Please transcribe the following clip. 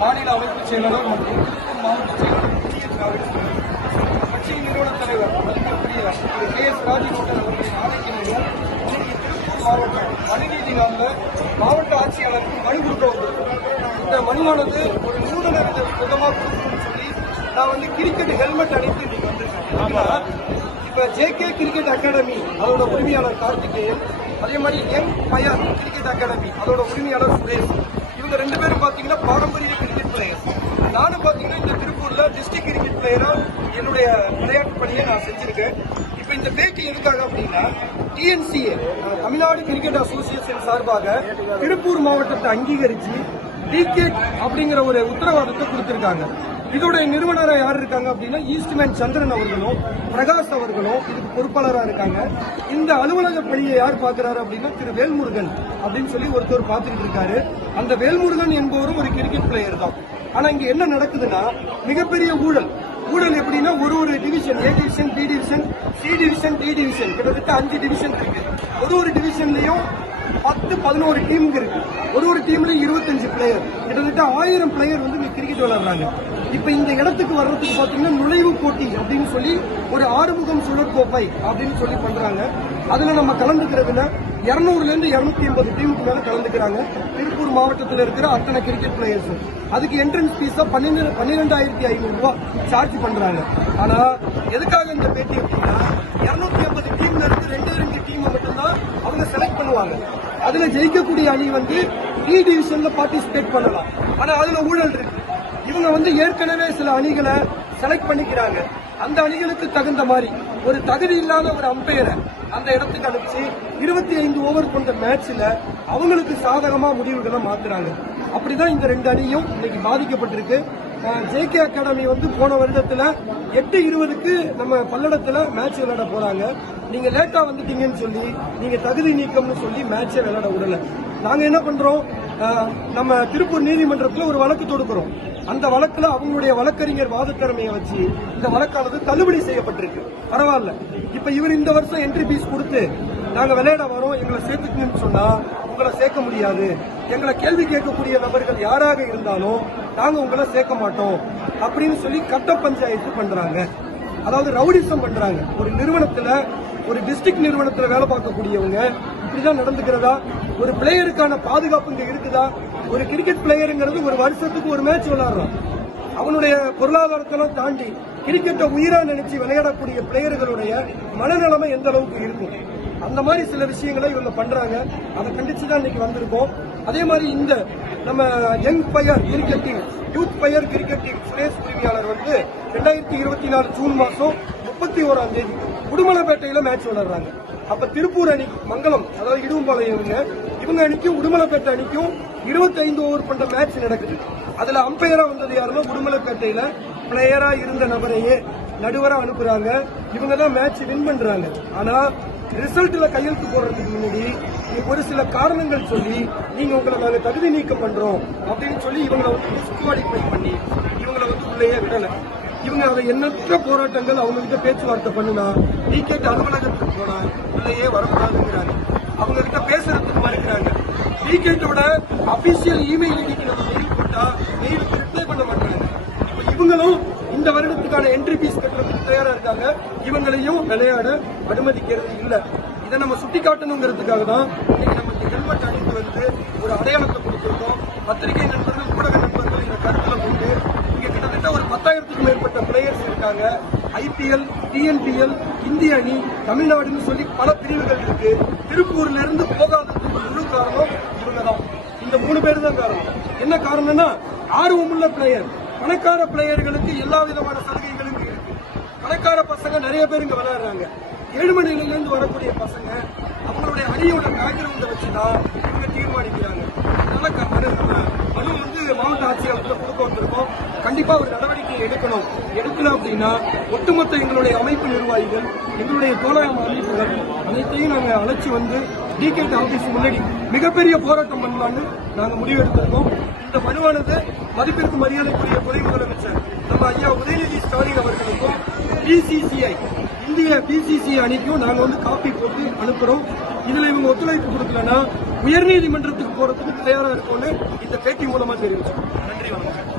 மாநில அமைப்பு செயலாளர் மற்றும் திருப்பூர் மாவட்ட செயலாளர் புதிய திராவிட கட்சியின் நிறுவன தலைவர் மதிப்பிற்குரிய KS ராஜகோபால் அவர்களின் ஆணைக்கிணையில் திருப்பூர் மாவட்டம் மனுநீதி நாளில் மாவட்ட ஆட்சியாளருக்கு மனு கொடுக்க வந்திருக்கோம். இந்த மனுவானது ஒரு நிறுவனர் சுத்தமாக கொடுக்கணும்னு சொல்லி நான் கிரிக்கெட் ஹெல்மெட் அணிந்து இன்னைக்கு வந்திருக்கேன். இப்ப JK கிரிக்கெட் அகாடமி அதோட உரிமையாளர் கார்த்திகேயன், அதே மாதிரி யங் ஃபயர் கிரிக்கெட் அகாடமி அதோட உரிமையாளர் சுரேஷ், இவங்க 2 பேரும் பாத்தீங்கன்னா பாரம்பரிய கிரிக்கெட் பிளேயர். நானும் பாத்தீங்கன்னா இந்த திருப்பூர்ல டிஸ்ட்ரிக்ட் கிரிக்கெட் பிளேயரா என்னுடைய விளையாட்டு பணியை நான் செஞ்சிருக்கேன். இப்ப இந்த பேட்டி எதுக்காக அப்படின்னா, TNCA தமிழ்நாடு கிரிக்கெட் அசோசியேஷன் சார்பாக திருப்பூர் மாவட்டத்தை அங்கீகரிச்சு டிகேட் அப்படிங்கிற ஒரு உத்தரவாதத்தை கொடுத்திருக்காங்க. இதோடைய நிறுவனரா யார் இருக்காங்க அப்படின்னா, ஈஸ்ட்மேன் சந்திரன் அவர்களும் பிரகாஷ் அவர்களும் இதுக்கு பொறுப்பாளராக இருக்காங்க. இந்த அலுவலக பணியை யார் பாக்குறாரு அப்படின்னா, திரு வேல்முருகன் அப்படின்னு சொல்லி ஒருத்தர் பார்த்துட்டு இருக்காரு. அந்த வேல்முருகன் என்பவரும் ஒரு கிரிக்கெட் பிளேயர் தான். ஆனா இங்க என்ன நடக்குதுன்னா, மிகப்பெரிய ஊழல் எப்படின்னா, ஒரு division A division, B division, C division, D division, கிட்டத்தட்ட 5 டிவிஷன் இருக்கு. ஒரு டிவிஷன்லயும் 10-11 டீமுங்க இருக்கு. ஒரு டீம்லயும் 25 பிளேயர், கிட்டத்தட்ட 1000 பிளேயர் கிரிக்கெட் விளையாடுறாங்க. இப்ப இந்த இடத்துக்கு வர்றதுக்கு பாத்தீங்கன்னா நுழைவு போட்டி அப்படின்னு சொல்லி ஒரு ஆறுமுகம் சுழற்கோப்பை அப்படின்னு சொல்லி பண்றாங்க. அதுல நம்ம கலந்துக்கிறதுல 200ல இருந்து 250 டீமுக்கு மேல கலந்துக்கிறாங்க. திருப்பூர் மாவட்டத்தில் இருக்கிற அத்தனை கிரிக்கெட் பிளேயர்ஸ். அதுக்கு என்ட்ரன்ஸ் பீஸா 12,500 ரூபாய் சார்ஜ் பண்றாங்க. ஆனா எதுக்காக இந்த பேட்டி அப்படின்னா, 250 டீம்ல இருந்து 2 டீமை மட்டும்தான் அவங்க செலக்ட் பண்ணுவாங்க. அதுல ஜெயிக்கக்கூடிய அணி D டிவிஷன்ல பார்ட்டிசிபேட் பண்ணலாம். ஆனா அதுல ஊழல் இருக்கு. இவங்க ஏற்கனவே சில அணிகளை செலக்ட் பண்ணிக்கிறாங்க. அந்த அணிகளுக்கு தகுந்த மாதிரி ஒரு தகுதி இல்லாத ஒரு அம்பையரை அந்த இடத்துக்கு அனுப்பிச்சு 25 ஓவர் கொண்ட மேட்ச்ல அவங்களுக்கு சாதகமா முடிவுகளை மாத்துறாங்க. அப்படிதான் இந்த 2 அணியும் இன்னைக்கு பாதிக்கப்பட்டிருக்கு. JK அகாடமி போன வருடத்துல 8:20க்கு நம்ம பல்லடத்துல மேட்ச் விளையாட போறாங்க. நீங்க லேட்டா வந்துட்டீங்கன்னு சொல்லி நீங்க தகுதி நீக்கம்னு சொல்லி மேட்சை விளையாட விடல. நாங்க என்ன பண்றோம், நம்ம திருப்பூர் நீதிமன்றத்தில் ஒரு வழக்கு தொடுக்கிறோம். அந்த வழக்குல அவங்களுடைய வழக்கறிஞர் வாத திறமையை வச்சு இந்த வழக்கானது தள்ளுபடி செய்யப்பட்டிருக்கு. பரவாயில்ல. இப்ப இவர் இந்த வருஷம் என்ட்ரி பீஸ் கொடுத்து நாங்க விளையாட வரோம், எங்களை சேர்த்துக்கணும்னு சொன்னா உங்களை சேர்க்க முடியாது. எங்களை கேள்வி கேட்கக்கூடிய நபர்கள் யாராக இருந்தாலும் நாங்க உங்களை சேர்க்க மாட்டோம் அப்படின்னு சொல்லி கட்ட பஞ்சாயத்து பண்றாங்க. அதாவது ரவுடிசம் பண்றாங்க. ஒரு நிறுவனத்துல, ஒரு டிஸ்ட்ரிக்ட் நிறுவனத்துல வேலை பார்க்கக்கூடியவங்க இப்படிதான் நடந்துக்கிறதா? ஒரு பிளேயருக்கான பாதுகாப்பு இங்க இருக்குதா? ஒரு கிரிக்கெட் பிளேயருங்கிறது ஒரு வருஷத்துக்கு ஒரு மேட்ச் விளையாடுறான். அவனுடைய பொருளாதாரத்தெல்லாம் தாண்டி கிரிக்கெட்டை உயிரா நினைச்சு விளையாடக்கூடிய பிளேயர்களுடைய மனநிலைமை எந்த அளவுக்கு இருக்கும்? அந்த மாதிரி சில விஷயங்களை இவங்க பண்றாங்க. அதை கண்டிச்சுதான் இன்னைக்கு வந்திருக்கோம். அதே மாதிரி இந்த நம்ம young fire cricket team, youth fire cricket team Suresh உரிமையாளர் 2024 ஜூன் மாசம் 31ஆம் தேதி உடுமலைப்பேட்டையில மேட்ச் விளையாடுறாங்க. அப்ப திருப்பூர் அணி மங்கலம், அதாவது இடுவம்பாளையம், இவங்க அணிக்கும் உடுமலைப்பேட்டை அணிக்கும் 25 ஓவர் கொண்ட மேட்ச் நடக்குது. அதுல அம்பையரா வந்தது யாருன்னா, உடுமலைப்பேட்டையில பிளேயரா இருந்த நபரையே நடுவரா அனுப்புறாங்க. இவங்க தான் மேட்ச் வின் பண்றாங்க. ஆனா ரிசல்ட்ல கையெழுத்து போடுறதுக்கு முன்னாடி ஒரு சில காரணங்கள் சொல்லி நீங்க உங்களை நாங்க தகுதி நீக்கம் பண்றோம் அப்படின்னு சொல்லி இவங்களை டிஸ்குவாலிஃபை பண்ணி இவங்களை உள்ளேயே விடல. இவங்க அதை எண்ணற்ற போராட்டங்கள் அவங்க கிட்ட பேச்சுவார்த்தை பண்ணுனா, டிகேட் அலுவலகத்துக்கு போனா உள்ளேயே வரக்கூடாதுங்கிறாங்க. அவங்க கிட்ட பேசுறதுக்கு மறுக்கிறாங்க. டிகேட்டோட அபிஷியல் இமெயில் ஐடிக்கு நம்ம மெயில் போட்டா மெயிலுக்கு ரிப்ளை பண்ண மாட்டாங்க. இப்ப இவங்களும் இந்த வருடத்துக்கான என்ட்ரி பீஸ் கட்டுறதுக்கு தயாரா இருக்காங்க. இவங்களையும் விளையாட அனுமதிக்கிறது இல்ல. இதை நம்ம சுட்டி காட்டணுங்கிறதுக்காக தான் இன்னைக்கு நம்ம இந்த ஹெல்மெட் அணிந்து ஒரு அடையாளத்தை கொடுத்திருக்கோம். பத்திரிகை நண்பர்கள், ஊடக நண்பர்கள் இதை கருத்துல போட்டு இங்க கிட்டத்தட்ட ஒரு 10,000க்கும் மேற்பட்ட பிளேயர்ஸ் இருக்காங்க. IPL, TNPL, இந்திய அணி, தமிழ்நாடுன்னு சொல்லி பல பிரிவுகள் இருக்கு. திருப்பூர்ல இருந்து போகாததுக்கு முழு காரணம் இவங்க தான். இந்த 3 பேர் தான் காரணம். என்ன காரணம்னா, ஆர்வமுள்ள பிளேயர், பணக்கார பிளேயர்களுக்கு எல்லா விதமான சலுகைகளும் இருக்கு. பணக்கார பசங்க நிறைய பேர் இங்க விளையாடுறாங்க. ஏழ்மனையிலிருந்து வரக்கூடிய பசங்க அவங்களுடைய அணியோட பேக்ரவுண்டை வச்சுதான் இவங்க தீர்மானிக்கிறாங்க. அதனால மனு மாவட்ட ஆட்சியாளர்கிட்ட கொடுக்க வந்திருக்கோம். கண்டிப்பா ஒரு நடவடிக்கை எடுக்கணும். எடுக்கல அப்படின்னா ஒட்டுமொத்த எங்களுடைய அமைப்பு நிர்வாகிகள், எங்களுடைய தோழமை அமைப்புகள் அனைத்தையும் நாங்க அழைச்சி டிகேட் ஆபீஸ் முன்னாடி மிகப்பெரிய போராட்டம் பண்ணலான்னு நாங்க முடிவெடுத்திருக்கோம். இந்த மனுவானது மதிப்பிற்கு மரியாதைக்குரிய துணை முதலமைச்சர் நம்ம ஐயா உதயநிதி ஸ்டாலின் அவர்களுக்கும் BCCI இந்திய BCCI அணிக்கும் நாங்க காப்பி போட்டு அனுப்புறோம். இதுல இவங்க ஒத்துழைப்பு கொடுக்கலன்னா உயர்நீதிமன்றத்துக்கு போறதுக்கு தயாரா இருக்கும்னு இந்த பேட்டி மூலமா தெரிவிச்சோம். நன்றி, வணக்கம்.